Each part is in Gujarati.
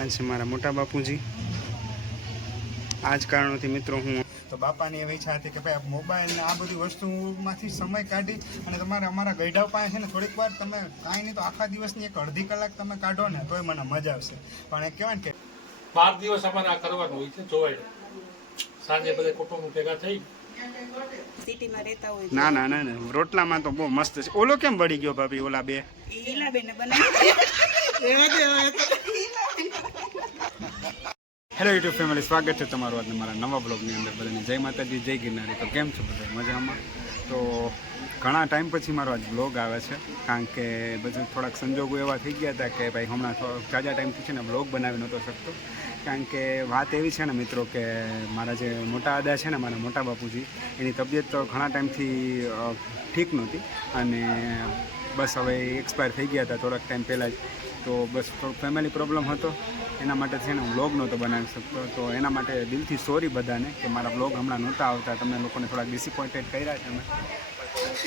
આ છે મારા મોટા બાપુજી. આ જ કારણોથી મિત્રો હું તો બાપાની એવી ઈચ્છા હતી કે ભાઈ મોબાઈલ ને આ બધી વસ્તુમાંથી સમય કાઢી અને તમારે અમારા ગઈડાઓ પાસે છે ને થોડીક વાર તમે કાંઈ નહીં તો આખા દિવસની એક અડધી કલાક તમે કાઢો ને તોય મને મજા આવશે. પણ એ કહેવાય ને કે બાર દિવસ અમારે આ કરવાનું હોય છે જોવાય. સાંજે બધા કુટુંબ ભેગા થઈ. સિટીમાં રહેતા હોય ના ના ના ના. રોટલામાં તો બહુ મસ્ત છે. ઓલો કેમ વળી ગયો ભાભી ઓલા બે? એ હીલાબેને બનાવી. હેલો યુટ્યુબ ફેમિલી સ્વાગત છે તમારું આજના મારા નવા બ્લોગની અંદર બધાને. જય માતાજી, જય ગિરનારી. તો કેમ છો બધા? મજામાં? તો ઘણા ટાઈમ પછી મારો આજ બ્લોગ આવે છે, કારણ કે બધું થોડાક સંજોગો એવા થઈ ગયા હતા કે ભાઈ હમણાં થોડોક ઝાઝા ટાઈમથી છે ને બ્લોગ બનાવી નહોતો શકતો. કારણ કે વાત એવી છે ને મિત્રો કે મારા જે મોટા દાદા છે ને, મારા મોટા બાપુજી, એની તબિયત તો ઘણા ટાઈમથી ઠીક નહોતી અને બસ હવે એક્સપાયર થઈ ગયા હતા થોડાક ટાઈમ પહેલાં જ. તો બસ થોડોક ફેમિલી પ્રોબ્લેમ હતો. એના માટે છે ને હું બ્લોગ નહોતો બનાવી શકતો. તો એના માટે દિલથી સોરી બધાને કે મારા બ્લોગ હમણાં નહોતા આવતા. તમને લોકોને થોડાક ડિસપોઇન્ટેડ કર્યા છે અમે.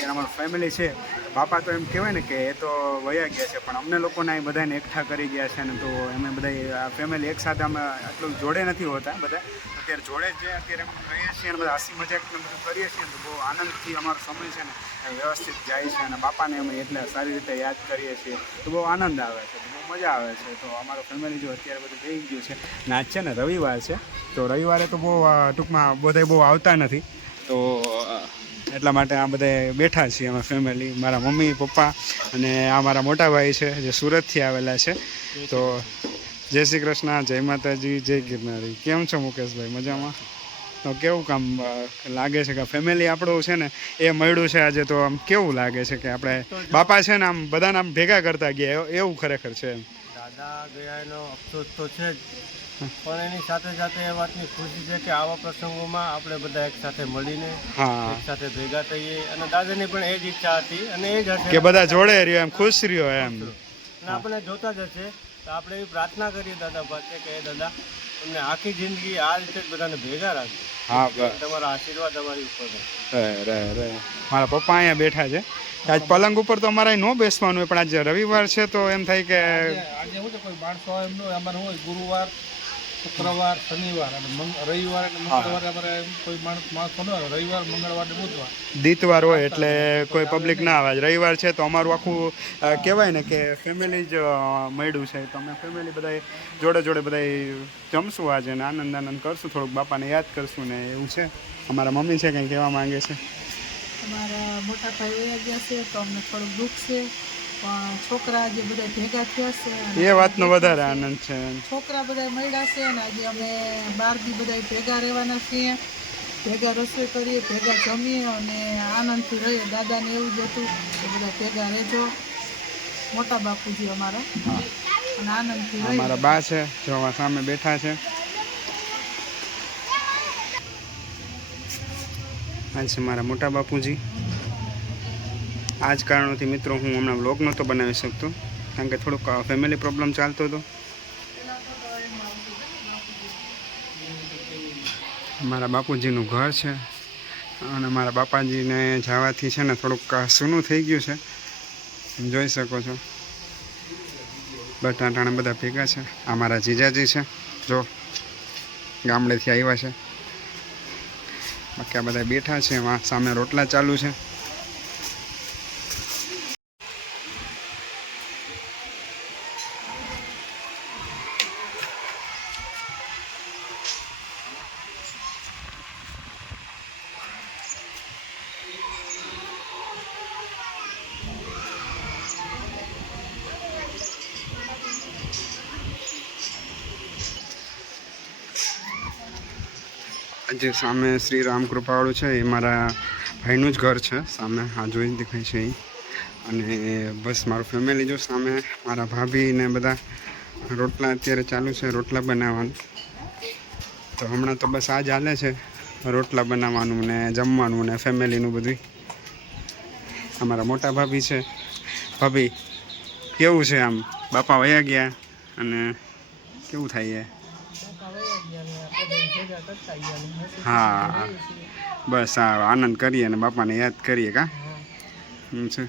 એના અમારું ફેમિલી છે બાપા તો એમ કહેવાય ને કે એ તો વયા ગયા છે, પણ અમને લોકોને અહીં બધાને એકઠા કરી ગયા છે ને તો અમે બધા ફેમિલી એકસાથે અમે આટલું જોડે નથી હોતા બધા. અત્યારે જોડે જ અત્યારે અમે રહીએ છીએ અને બધા હસી મજાક ને બધું કરીએ છીએ તો બહુ આનંદથી અમારો સમય છે ને વ્યવસ્થિત જાય છે અને બાપાને અમે એટલે સારી રીતે યાદ કરીએ છીએ. તો બહુ આનંદ આવે છે મજા આવે છે. તો અમારો ફેમિલી જો અત્યારે બધું થઈ ગયું છે ને આજ છે ને રવિવાર છે, તો રવિવારે તો બહુ ટૂંકમાં બધા બહુ આવતા નથી. તો એટલા માટે આ બધા બેઠા છીએ અમે ફેમિલી મારા મમ્મી પપ્પા અને આ મારા મોટા ભાઈ છે જે સુરતથી આવેલા છે. તો જય શ્રી કૃષ્ણ જય માતાજી જય ગિરનારી. કેમ છો મુકેશભાઈ? મજામાં? તો કેવું કામ લાગે છે કે ફેમિલી આપણું છે ને એ મળ્યું છે આજે તો આમ કેવું લાગે છે કે આપણે બાપા છે ને આમ બધાને આમ ભેગા કરતા ગયા એવું- ખરેખર છે એમ? દાદા ગયા એનો અફસોસ તો છે જ. પણ એની સાથે સાથે એ વાતની ખુશી છે કે આવા પ્રસંગોમાં આપણે બધા એક સાથે મળીને એક સાથે ભેગા થઈએ. અને દાદાની પણ એ જ ઈચ્છા હતી અને એ જ હશે. કે બધા જોડે રહ્યો એમ ખુશ રહ્યો એમ. અને આપણે જોતા જ હશે. તો આપણે એવી પ્રાર્થના કરીએ દાદા પાસે કે દાદા તમને આખી જિંદગી આ રીતે જ બધાને ભેગા રાખજો. હા તમારા આશીર્વાદ અમારી ઉપર રહે. રે રે રે. મારા પપ્પા અહીંયા બેઠા છે. આજ પલંગ ઉપર તો અમારે ન બેસવાનું પણ આજે રવિવાર છે તો એમ થાય કે આજે શું છે કોઈ માણસો એમ અમારે હોય ગુરુવાર શુક્રવાર શનિવાર અને રવિવાર અને મંગળવારે અમારે કોઈ માણસ માણસો ન હોય. રવિવાર મંગળવાર ને બુધવાર. દીતવાર હોય એટલે કોઈ પબ્લિક ના આવે. રવિવાર છે તો અમારું આખું કહેવાય ને કે ફેમિલી જ મળ્યું છે. તો અમે ફેમિલી બધા જોડે જોડે બધા જમશું આજે ને આનંદ આનંદ કરશું. થોડુંક બાપાને યાદ કરશું ને એવું છે. અમારા મમ્મી છે કંઈ કહેવા માંગે છે? અમારા મોટા ભાઈ ગયા છે તો અમને થોડુંક દુઃખ છે. પણ છોકરા આજે બધા ભેગા થયા છે એ વાતનો વધારે આનંદ છે છોકરા બધા મળ્યા છે અને આજે અમે બાર દી બધા ભેગા રહેવાના છીએ. ભેગા રસોઈ કરીએ ભેગા જમીએ અને આનંદથી રહીએ. દાદાને એવું જ હતું કે બધા ભેગા રહેજો. મોટા બાપુજી અમારા. અને આનંદથી અમારા બા છે જો સામે બેઠા છે. આ છે મારા મોટા બાપુજી. આ જ કારણોથી મિત્રો હું હમણાં વ્લોગ નહોતો બનાવી શકતો, કારણ કે થોડુંક ફેમિલી પ્રોબ્લેમ ચાલતો હતો. મારા બાપુજીનું ઘર છે, અને મારા બાપાજીને જવાથી છે ને થોડુંક સૂનું થઈ ગયું છે. જોઈ શકો છો. બટાટાણા બધા ભેગા છે. આ મારા જીજાજી છે. જો, ગામડેથી આવ્યા છે. બાકી આ બધા બેઠા છે. સામે રોટલા ચાલુ છે. જે સામે શ્રી રામ કૃપાવાળું છે, એ મારા ભાઈનું જ ઘર છે, સામે આ જોઈ દેખાય છે એ. અને બસ મારું ફેમિલી જો સામે, મારા ભાભી ને બધા રોટલા અત્યારે ચાલુ છે, રોટલા બનાવવાનું. તો હમણાં તો બસ આ જ હાલે છે, રોટલા બનાવવાનું ને જમવાનું ને ફેમિલીનું બધું અમારા મોટા ભાભી છે. ભાભી, કેવું છે આમ? બાપા વયા ગયા અને કેવું થાય છે બાપા વયા ગયા ને આપણે ભેગા કરતા ગયા ને હસી હા. બસ આ આનંદ કરીએ અને બાપાને યાદ કરીએ કા? શું છે.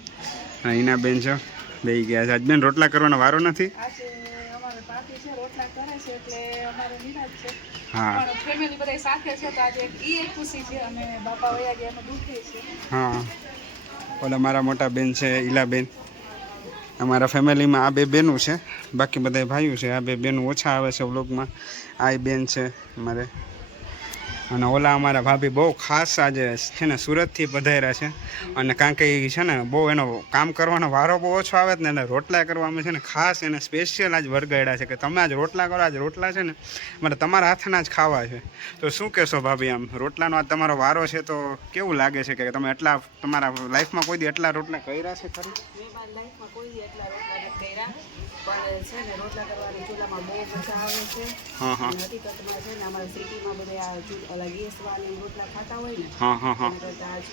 હા, ઈના બેન છો બે ગયા છે. આજબેન રોટલા કરવાનો વારો નથી? હા. હા. ઓલા મારા મોટા બેન છે ઈલાબેન અમારા ફેમિલીમાં આ બે બેનું છે. બાકી બધા ભાઈઓ છે. આ બે બેનું ઓછા આવે છે વ્લોગમાં. આ બેન છે અમારે. અને ઓલા અમારા ભાભી બહુ ખાસ આજે છે ને સુરતથી પધાર્યા છે. અને કારણ કે એ છે ને બહુ એનો કામ કરવાનો વારો બહુ ઓછો આવે ને એટલે રોટલા કરવામાં છે ને ખાસ એને સ્પેશિયલ આજ વરગાડ્યા છે કે તમે આજ રોટલા કરો આજ રોટલા છે ને મારે તમારા હાથના જ ખાવા છે. તો શું કહેશો ભાભી આમ રોટલાનો આજ તમારો વારો છે તો કેવું લાગે છે કે તમે એટલા તમારા લાઈફમાં કોઈ દી એટલા રોટલા કર્યા છે ખરી? પણ છે ને રોટલા કરવાની ચૂલામાં બહુ મજા આવે છે. હકીકતમાં છે ને અમારા સિટીમાં બધા ઓલા રોટલા ખાતા હોય ને હા હા હા.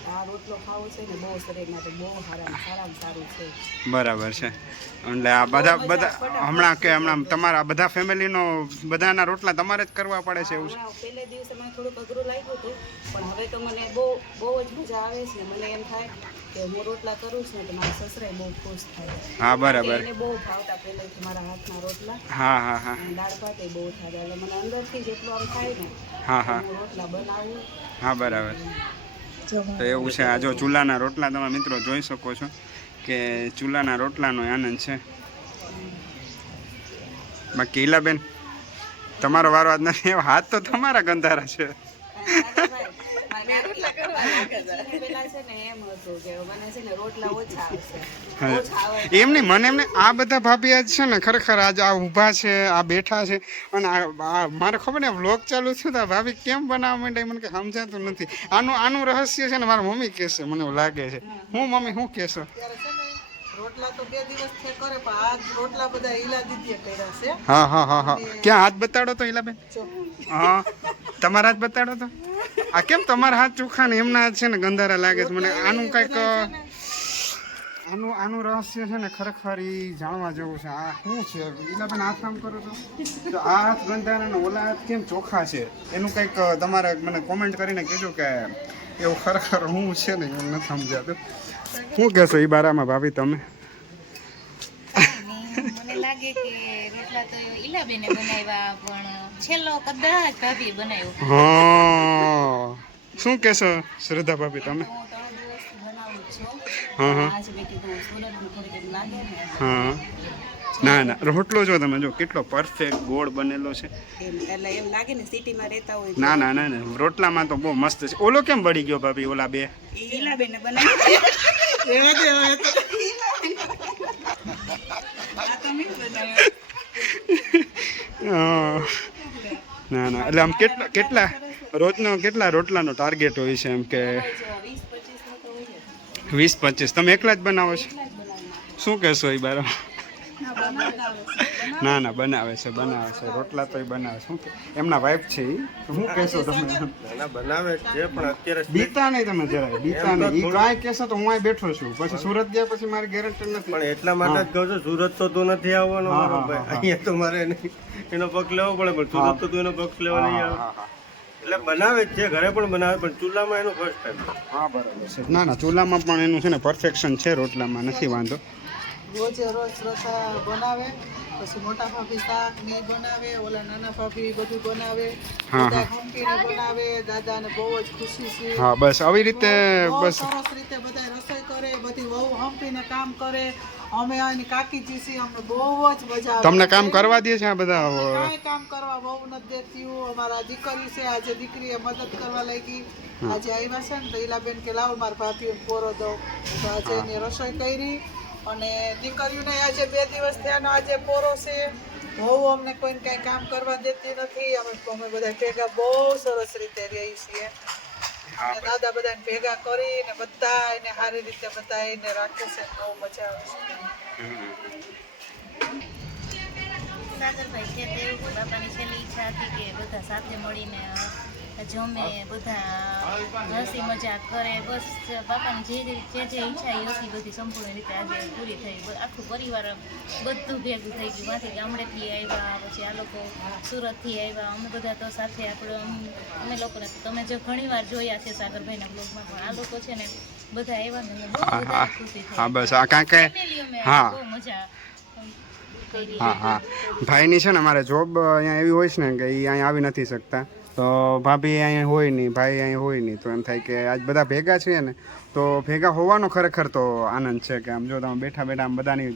આ રોટલો ખાવો છે ને બહુ શરીર માટે બહુ સારા સારામાં સારું છે. બરાબર છે. એટલે આ બધા બધા હમણાં કે હમણાં તમારા બધા ફેમિલીનો બધાના રોટલા તમારે જ કરવા પડે છે એવું પહેલે દિવસે મને થોડુંક અઘરું લાગ્યું હતું પણ હવે તો મને બહુ બહુ જ મજા આવે છે મને એમ થાય કે હું રોટલા કરું છું તો મારા સસરાએ બહુ ખુશ થાય. હા બરાબર. એને બહુ ભાવતા પહેલેથી મારા હાથના રોટલા હા હા હા. દાળ ભાત બહુ થતા એટલે મને અંદરથી જેટલું આમ થાય ને હા હા. હું, બરાબર. તો એવું છે. આ જો ચૂલાના રોટલા તમે મિત્રો જોઈ શકો છો કે ચૂલાના રોટલાનો આનંદ છે. બાકી ઇલાબેન તમારો વારો આજ નથી હાથ તો તમારા ગંધારા છે. છે. ને એમ હતું કે મને છે ને રોટલા ઓછા આવશે. ઓછા આવે એમની મને એમને આ બધા ભાભી આજ છે ને ખરેખર આજ આ ઊભા છે આ બેઠા છે અને આ મારે ખબર ને વ્લોગ ચાલુ થયું તો ભાભી કેમ બનાવવા માંડે મને કંઈ સમજાતું નથી. આનું આનું રહસ્ય છે ને મારા મમ્મી કહેશે મને લાગે છે. હું. મમ્મી શું કહેશો? ત્યારે છે ને રોટલા તો બે દિવસથી કરે પણ આજ રોટલા બધા ઈલા દીધી કર્યા છે. હા હા હા હા. ક્યાં હાથ બતાડો તો ઈલાબેન? જો. હા. તમારા હાથ બતાડો તો. આ કેમ તમારા હાથ ચોખ્ખા ને એમના છે ને ગંધારા લાગે છે? મને આનું કંઈક આનું આનું રહસ્ય છે ને ખરેખર ઈ જાણવા જેવું છે. આ શું છે? ઈલાબેન હાથ કામ કરો તો તો આ હાથ ગંધારા ને ઓલા હાથ કેમ ચોખ્ખા છે? એનું કંઈક તમારે મને કોમેન્ટ કરીને કહેજો કે એવું ખરેખર હું છે ને એમ નથી સમજાતું. શું કહેશો એ બારામાં ભાભી તમે? મને લાગે કે રોટલા તો ઈલાબેને બનાવ્યા પણ છેલ્લો કદાચ ભાભી બનાવ્યો. હા. શું કહેશો શ્રદ્ધા ભાભી તમે? હું ને. હા. ના ના રોટલો જો તમે જો કેટલો પરફેક્ટ ગોળ બનેલો છે. એમ લાગે ને સિટીમાં રહેતા હોય ના ના ના ના રોટલામાં તો બહુ મસ્ત છે. ઓલો કેમ બળી ગયો ભાભી ઓલા બે. ના ના એટલે આમ કેટલા કેટલા? રોજનો કેટલા રોટલાનો ટાર્ગેટ હોય છે એમ કે? વીસ પચીસ તમે એકલા જ બનાવો છો? શું કહેશો એ બાર? ના ના બનાવે છે બનાવે છે. રોટલા તો બનાવે છે. શું એમના વાઈફ છે શું કહેશો તમે? બનાવે છે પણ અત્યારે બીતા નહીં તમે જરાય બીતા નહીં. એ કાંઈ કહેશો તો હું અહીં બેઠો છું. પછી સુરત ગયા પછી મારી ગેરંટી નથી. પણ એટલા માટે જ કહું છું સુરત તો તું નથી આવવાનો મારો ભાઈ. અહીંયા તો મારે નહીં. એનો પગ લેવો પડે પણ સુરત તો તું એનો પગ લેવા નહીં આવે. એટલે બનાવે જ છે ઘરે પણ બનાવે પણ ચૂલામાં એનો ફર્સ્ટ ટાઈમ હા બરાબર છે. ના ના ચૂલામાં પણ એનું છે ને પરફેક્શન છે રોટલામાં નથી વાંધો. રોજે રોજ રસા બનાવે પછી મોટા ભાભી શાક ને બનાવે ઓલા નાના ભાભી બધું બનાવે હા, બધા બનાવે દાદાને બહુ જ ખુશી છે. હા બસ આવી રીતે બસ સરસ રીતે બધા રસોઈ કરે બધી વહુ હંપીને કામ કરે. અમે આની કાકીજી છીએ અમને બહુ જ મજા આવે. તમને કામ કરવા દે છે આ બધા કાંઈ કામ કરવા બહુ નથી દેતી હું. અમારા દીકરી છે આજે દીકરીએ મદદ કરવા લાગી. આજે આવ્યા છે ને તો ઈલાબેન કે લાવો મારા ભાભી પોરો દો તો આજે એની રસોઈ કરી અને દીકરીઓને આજે બે દિવસ થયાનો આજે પોરો છે. બહુ અમને કોઈને કાંઈ કામ કરવા દેતી નથી. અમે અમે બધા ભેગા બહુ સરસ રીતે રહી છીએ. દાદા બધાને ભેગા કરીને બધા એને સારી રીતે બધા એને રાખે છે બહુ મજા આવે છે. સાગરભાઈ છે તે એવું બાપાની છેલ્લી ઈચ્છા હતી કે બધા સાથે મળીને જમે બધા હસી મજાક કરે બસ બાપાની જે જે જે ઈચ્છા એ હતી બધી સંપૂર્ણ રીતે આજે પૂરી થઈ આખું પરિવાર બધું ભેગું થઈ ગયું. માંથી ગામડેથી આવ્યા પછી આ લોકો સુરતથી આવ્યા. અમે બધા તો સાથે આપણે અમે લોકોને તમે જો ઘણીવાર જોયા છે સાગરભાઈના બ્લોગમાં પણ આ લોકો છે ને બધા આવ્યા ને બહુ ખુશી હા બસ આ કાંઈ કાંઈ હા. બહુ મજા હા હા. ભાઈની છે ને મારે જોબ અહીંયા એવી હોય છે ને કે એ અહીંયા આવી નથી શકતા. તો ભાભી અહીંયા હોય નહીં, ભાઈ અહીંયા હોય નહીં. તો એમ થાય કે આજ બધા ભેગા છીએ ને, તો ભેગા હોવાનો ખરેખર તો આનંદ છે કે આમ જો તમે બેઠા બેઠા આમ બધાની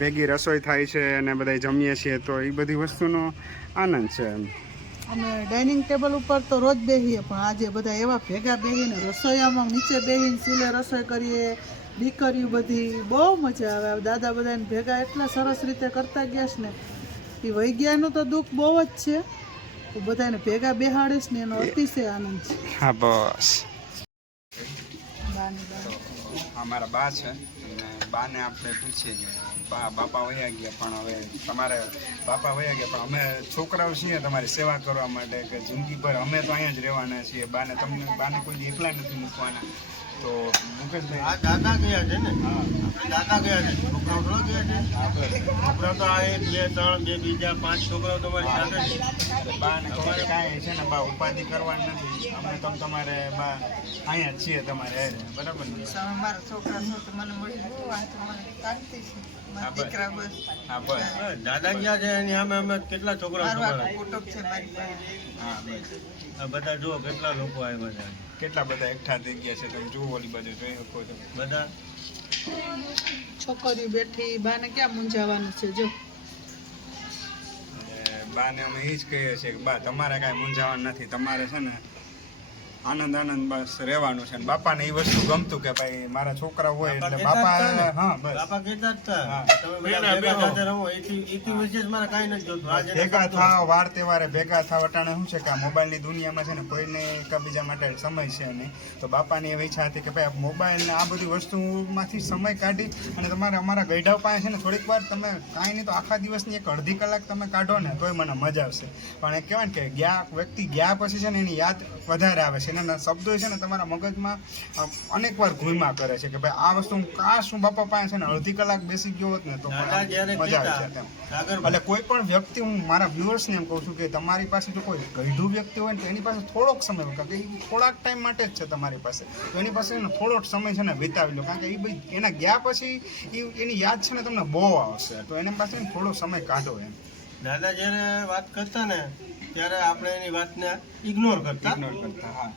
ભેગી રસોઈ થાય છે અને બધા જમીએ છીએ, તો એ બધી વસ્તુનો આનંદ છે એમ. અમે ડાઇનિંગ ટેબલ ઉપર તો રોજ બેસીએ પણ આજે બધા એવા ભેગા બેસીને રસોઈયામાં નીચે બેસીને ચૂલે રસોઈ કરીએ, દીકરીઓ બધી, બહુ મજા આવે. દાદા બધાને ભેગા એટલા સરસ રીતે કરતા ગયા છે ને એ વૈજ્ઞાનું તો દુઃખ બહુ જ છે. બધાને ભેગા બેહાડીશ ને એનો અતિશય આનંદ છે. હા બસ. અમારા બા છે. અને બાને આપણે પૂછીએ કે બા બાપા વયા ગયા પણ હવે તમારે બાપા વયા ગયા પણ અમે છોકરાઓ છીએ તમારી સેવા કરવા માટે કે જિંદગીભર અમે તો અહીંયા જ રહેવાના છીએ. બાને તમને બાને કોઈ દી એકલા નથી મૂકવાના. તો મુકેશભાઈ. આ દાદા ગયા છે ને? આપણે દાદા ગયા છે. છોકરાઓ થોડા ગયા છે. છોકરા તો આ એક બે ત્રણ બે બીજા પાંચ છોકરાઓ તમારી સાથે છે. બાને તમારે કાંઈ છે ને બા ઉપાધિ કરવાની નથી. અમે તો તમારે બા અહીંયા જ છીએ તમારે. બરાબર ને? મારા છોકરા છો મને મળી આ તો મને શાંતિ છે. હા, બસ. દીકરા બસ. હા બસ. બસ, દાદા ગયા છે એની અમે અમે કેટલા છોકરા તમારા છે હા બસ. બધા જુઓ કેટલા લોકો આવ્યા છે કેટલા બધા એકઠા થઈ ગયા છે તમે જુઓ ઓલી બાજુ જોઈ શકો છો. બધા? છોકરીઓ બેઠી બાને ક્યાં મૂંઝાવાનું છે જો. બાને અમે એ જ કહીએ છીએ કે બા તમારે કાંઈ મૂંઝાવાનું નથી. તમારે છે ને આનંદ આનંદ બસ રહેવાનું છે. અને બાપાને એ વસ્તુ ગમતું કે ભાઈ મારા છોકરા હોય એટલે બાપા. હા બસ. બાપા કહેતા હતા. હા. તમે ભેગા સાથે રહો. એથી એથી વિશેષ મારે કાઈ નથી જોતું આજે ભેગા થાવ વાર તહેવારે ભેગા થાવ અટાણે શું છે કે આ મોબાઈલની દુનિયામાં છે ને કોઈને એકબીજા માટે સમય છે નહીં. તો બાપાની એવી ઈચ્છા હતી કે ભાઈ આ મોબાઈલ ને આ બધી વસ્તુમાંથી સમય કાઢી અને તમારે અમારા ગઈઢાવ પાસે છે ને થોડીક વાર તમે કાંઈ નહીં તો આખા દિવસની એક અડધી કલાક તમે કાઢો ને તોય મને મજા આવશે. પણ એ કહેવાય ને કે ગયા વ્યક્તિ ગયા પછી છે ને એની યાદ વધારે આવે છે. એના શબ્દો છે ને તમારા મગજમાં અનેક વાર ઘૂમા કરે છે કે ભાઈ આ વસ્તુ હું કાશ હું બાપા પાસે છે ને અડધી કલાક બેસી ગયો હોત ને તો મજા આવે. સાગર એટલે કોઈ પણ વ્યક્તિ હું મારા વ્યુઅર્સને એમ કહું છું કે તમારી પાસે જો કોઈ ગઈઢું વ્યક્તિ હોય ને તો એની પાસે થોડોક સમય કારણ કે એ થોડાક ટાઈમ માટે જ છે તમારી પાસે. તો એની પાસે છે થોડોક સમય છે ને વિતાવી લો કારણ કે એ ભાઈ એના ગયા પછી એ એની યાદ છે ને તમને બહુ આવશે. તો એના પાસે ને થોડો સમય કાઢો એમ. દાદા જ્યારે વાત કરતા ને ત્યારે આપણે એની વાતને ઇગ્નોર કરતા.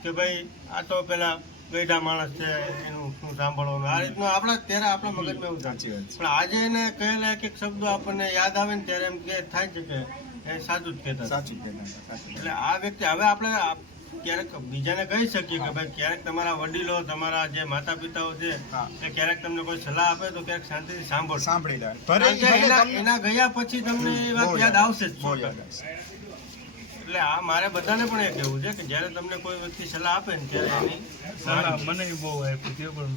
કે ભાઈ આ તો પેલા ગઈઢા માણસ છે એનું શું સાંભળવાનું? આ રીતનું આપણા ત્યારે આપણા મગજમાં એવું સાચી વાત પણ આજે એને કહેલા એક એક શબ્દો આપણને યાદ આવે ને ત્યારે એમ કે થાય છે કે એ સાચું જ કહેતા સાચું કહેતા એટલે આ વ્યક્તિ હવે આપણે ક્યારેક બીજાને કહી શકીએ કે ભાઈ ક્યારેક તમારા વડીલો તમારા જે માતા પિતાઓ છે એ ક્યારેક તમને કોઈ સલાહ આપે તો ક્યારેક શાંતિથી સાંભળો સાંભળી લે. એના ગયા પછી તમને એ વાત યાદ આવશે જ. એટલે આ મારે બધાને પણ એ કહેવું છે કે જ્યારે તમને કોઈ વ્યક્તિ સલાહ આપે ને ત્યારે એની મને બહુ આપી પણ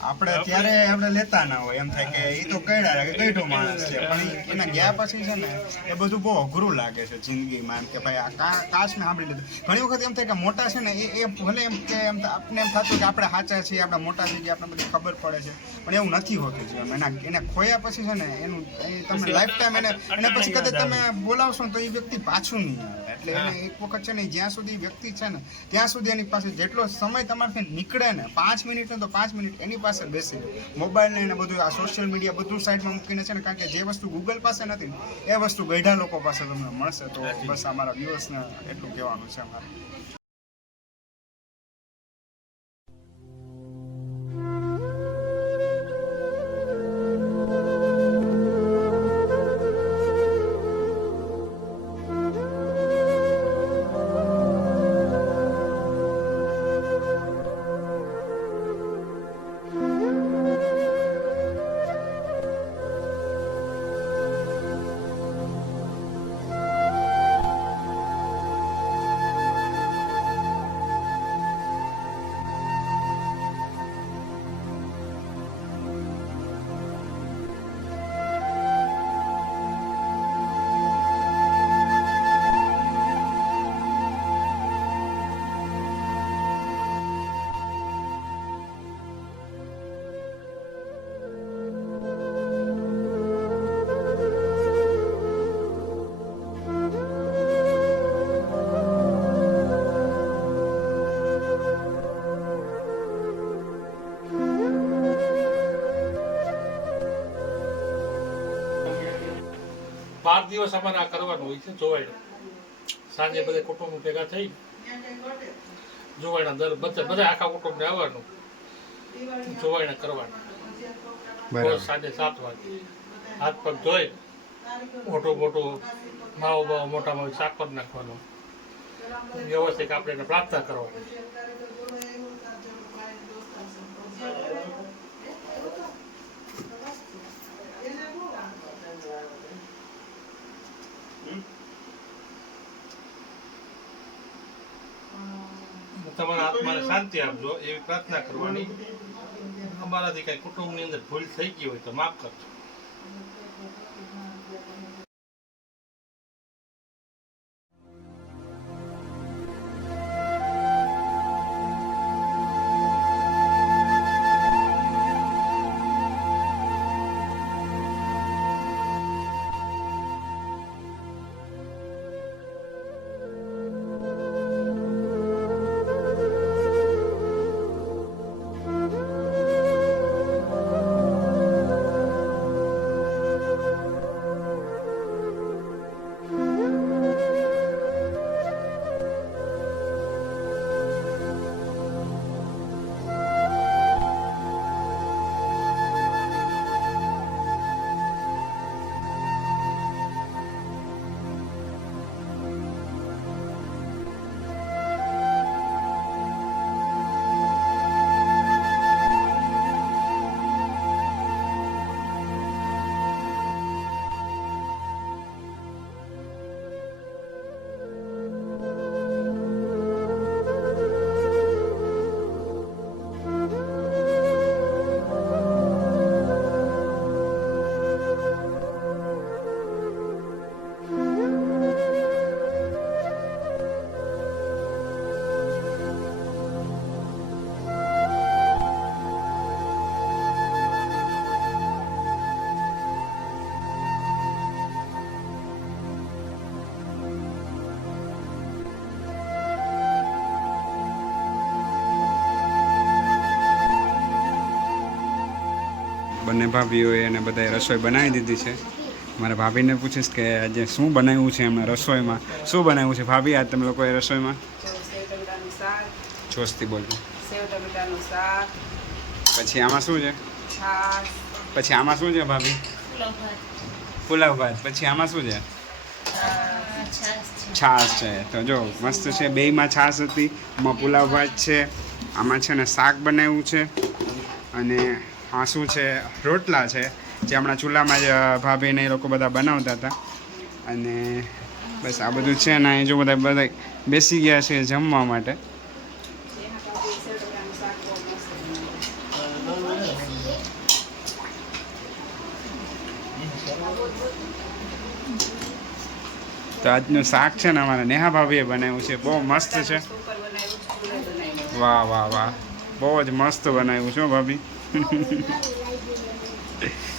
આપણે ત્યારે આપણે લેતા ના હોય. એમ થાય કે એ તો કઈડા કે કઈડો માણસ છે. પણ એના ગયા પછી છે ને એ બધું બહુ અઘરું લાગે છે જિંદગીમાં. કે ભાઈ આ કાશ મેં સાંભળી લીધું. ઘણી વખત એમ થાય કે મોટા છે ને એ એ ભલે એમ કે એમ આપણે એમ થતું કે આપણે સાચા છીએ આપણે મોટા ગયા આપણે બધી ખબર પડે છે. પણ એવું નથી હોતું છે એના એને ખોયા પછી છે ને એનું એ તમે લાઈફ ટાઈમ એને એને પછી કદાચ તમે બોલાવશો તો એ વ્યક્તિ પાછું નહીં આવે. એટલે એને એક વખત છે ને જ્યાં સુધી વ્યક્તિ છે ને ત્યાં સુધી એની પાસે જેટલો સમય તમારે નીકળે ને પાંચ મિનિટ ને તો પાંચ મિનિટ એની પાસે બેસી મોબાઈલ ને એને બધું આ સોશિયલ મીડિયા બધું સાઈડમાં મૂકીને છે ને કારણ કે જે વસ્તુ ગૂગલ પાસે નથી એ વસ્તુ ગઈઢા લોકો પાસે તમને મળશે. તો બસ અમારા વ્યૂઅર્સને એટલું કહેવાનું છે અમારે. બાર દિવસ અમારે આ કરવાનું હોય છે જોવાયડા. સાંજે બધા કુટુંબ ભેગા થઈ જોવાયડા દર બધા બધા આખા કુટુંબને આવવાનું. જોવાયડા કરવાના. બરાબર. સાંજે સાત વાગે. હાથ પગ ધોઈ મોટું મોટું માવો બાવો મોટામાં શાક કરી નાખવાનું. વ્યવસ્થિત આપણે એને પ્રાર્થના કરવાની. તમારા આત્માને શાંતિ આપજો, એવી પ્રાર્થના કરવાની. અમારાથી કઈ કુટુંબની અંદર ભૂલ થઈ ગઈ હોય તો માફ કરજો. ભાભીઓએ અને બધાએ રસોઈ બનાવી દીધી છે. મારા ભાભીને પૂછીશ કે આજે શું બનાવ્યું છે એમણે રસોઈમાં? શું બનાવ્યું છે? ભાભી, આજ તમે લોકોએ રસોઈમાં? જોશથી બોલજો. પછી આમાં શું છે? પછી આમાં શું છે ભાભી? પુલાવ ભાત. પછી આમાં શું આ છે? છાશ છે. તો જો, મસ્ત છે. બેયમાં છાશ હતી આમાં પુલાવ ભાત છે, આમાં છે ને શાક બનાવ્યું છે. અને આ શું છે, રોટલા છે, જે હમણાં ચૂલામાં જ ભાભીને એ લોકો બધા બનાવતા હતા. અને બસ આ બધું છે ને, અહીં જો બધા બધા બેસી ગયા છે જમવા માટે. તો આજનું શાક છે ને, અમારા નેહા ભાભીએ બનાવ્યું છે. બહુ મસ્ત છે. વાહ વાહ વાહ. બહુ જ મસ્ત બનાવ્યું છે હો Thank you.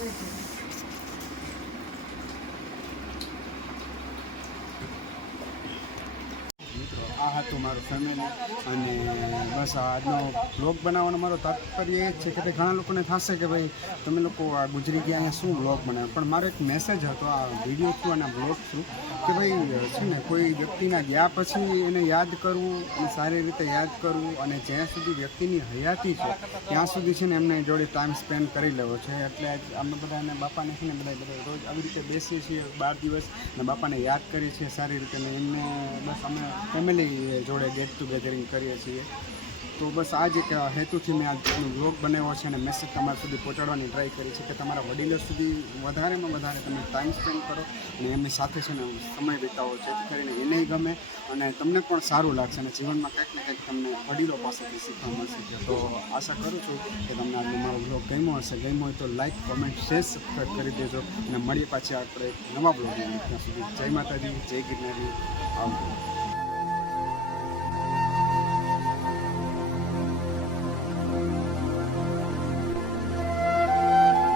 ભાભી આ હતું મારું ફેમિલી અને બસ આજનો બ્લોગ બનાવવાનો મારો તાત્પર્ય એ છે કે ઘણા લોકોને થશે કે ભાઈ તમે લોકો આ ગુજરી ગયા અહીંયા શું બ્લોગ બનાવ્યો? પણ મારો એક મેસેજ હતો, આ વીડિયો થ્રુ અને બ્લોગ થ્રુ કે ભાઈ, છે ને, કોઈ વ્યક્તિના ગયા પછી એને યાદ કરવું અને સારી રીતે યાદ કરવું અને જ્યાં સુધી વ્યક્તિની હયાતી છે, ત્યાં સુધી છે ને એમને જોડે ટાઈમ સ્પેન્ડ કરી લેવો છે. એટલે અમે બધા એને બાપાને છે ને બધા બધા રોજ આવી રીતે બેસીએ છીએ, બાર દિવસ અને બાપાને યાદ કરીએ છીએ સારી રીતે અને એમને બસ અમે ફેમિલી જોડે ગેટ ટુગેધરિંગ કરીએ છીએ. તો બસ આ જ એક હેતુથી મેં આજનો બ્લોગ બનાવ્યો છે અને મેસેજ તમારા સુધી પહોંચાડવાની ટ્રાય કરી છે કે તમારા વડીલો સુધી વધારેમાં વધારે તમે ટાઈમ સ્પેન્ડ કરો અને એમની સાથે છે ને સમય વિતાવો, જેથી કરીને એને ગમે અને તમને પણ સારું લાગશે અને જીવનમાં કંઈક ને કંઈક તમને વડીલો પાસેથી શીખવા મળશે. તો આશા કરું છું કે તમને આજનો મારો બ્લોગ ગમ્યો હશે. ગમ્યો હોય તો લાઈક કોમેન્ટ શેર સબસ્ક્રાઈબ કરી દેજો અને મળીએ પાછી આપણે નવા બ્લોગમાં ત્યાં સુધી. જય માતાજી, જય ગિરનારી. આવજો.